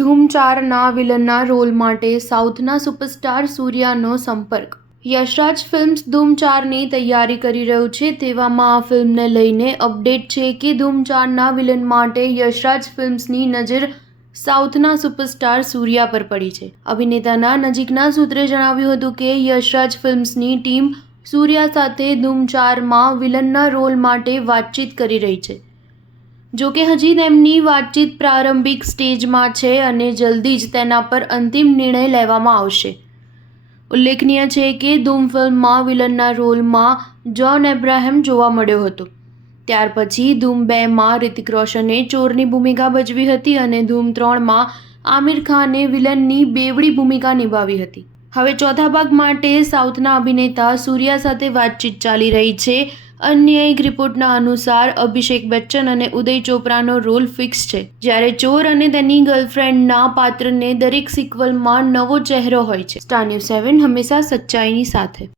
ધૂમ 4ના વિલનના રોલ માટે સાઉથના સુપરસ્ટાર સૂર્યાનો સંપર્ક. યશરાજ ફિલ્મ્સ ધૂમ 4ની તૈયારી કરી રહ્યું છે. તેવામાં આ ફિલ્મને લઈને અપડેટ છે કે ધૂમ 4ના વિલન માટે યશરાજ ફિલ્મ્સની નજર સાઉથના સુપરસ્ટાર સૂર્યા પર પડી છે. અભિનેતાના નજીકના સૂત્રે જણાવ્યું હતું કે યશરાજ ફિલ્મ્સની ટીમ સૂર્યા સાથે ધૂમ 4માં વિલનના રોલ માટે વાતચીત કરી રહી છે. જોકે હજી તેમની વાતચીત પ્રારંભિક સ્ટેજમાં છે અને જલ્દી જ તેના પર અંતિમ નિર્ણય લેવામાં આવશે. ઉલ્લેખનીય છે કે ધૂમ ફિલ્મમાં વિલનના રોલમાં જોન અબ્રાહમ જોવા મળ્યો હતો. ત્યાર પછી ધૂમ 2માં રિતિક રોશને ચોરની ભૂમિકા ભજવી હતી અને ધૂમ 3માં આમિર ખાને વિલનની બેવડી ભૂમિકા નિભાવી હતી. હવે ચોથા ભાગ માટે સાઉથના અભિનેતા સૂર્યા સાથે વાતચીત ચાલી રહી છે. અન્ય એક રિપોર્ટના અનુસાર અભિષેક બચ્ચન અને ઉદય ચોપરાનો રોલ ફિક્સ છે. જ્યારે ચોર અને તેની ગર્લફ્રેન્ડના પાત્રને દરેક સિક્વલમાં નવો ચહેરો હોય છે. સ્ટાર ન્યૂઝ 7 હંમેશા સચ્ચાઈની સાથે.